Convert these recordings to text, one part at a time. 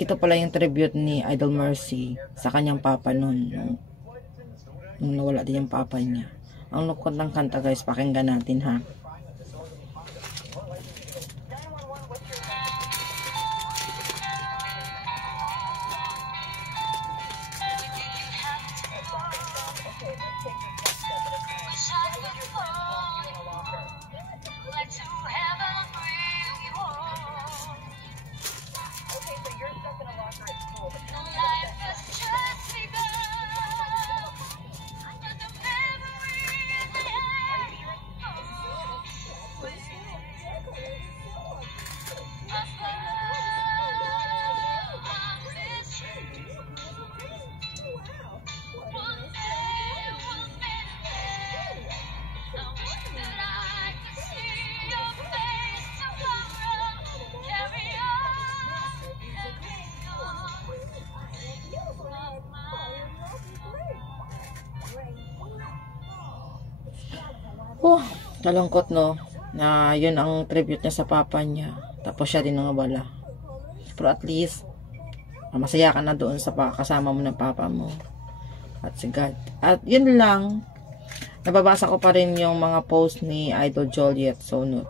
ito pala yung tribute ni Idol Mercy sa kanyang papa nun, nung nawala din yung papa niya. Ang lukot ng kanta guys, pakinggan natin ha. Kalungkot no, na yun ang tribute niya sa papa niya, tapos siya din nawala. Pero at least masaya ka na doon sa kasama mo ng papa mo at si God. At yun lang, nababasa ko pa rin yung mga post ni Idol Joliet Sonut.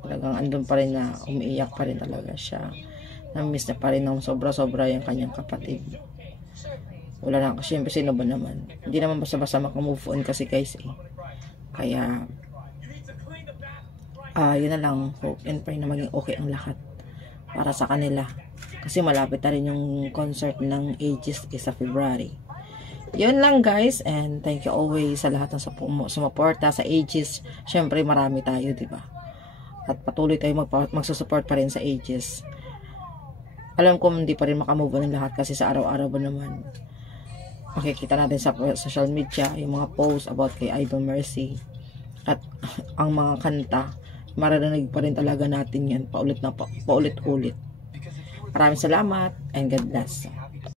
Talagang andun pa rin na umiiyak pa rin talaga siya, na-miss na pa rin ng sobra-sobra yung kanyang kapatid. Wala lang, kasi siyempre sino ba naman, hindi naman basta-basta makamove on kasi guys eh. Kaya yun na lang, hope and pray na maging okay ang lahat para sa kanila, kasi malapit na rin yung concert ng Aegis sa February. Yun lang guys, and thank you always sa lahat ng sumuporta sa Aegis. Syempre marami tayo, di ba? At patuloy tayo magsusupport pa rin sa Aegis. Alam ko hindi pa rin makamove on ng lahat, kasi sa araw-araw ba naman makikita natin sa social media yung mga posts about kay Idol Mercy, at ang mga kanta maririnig pa rin talaga natin yan paulit-ulit. Maraming salamat and God bless.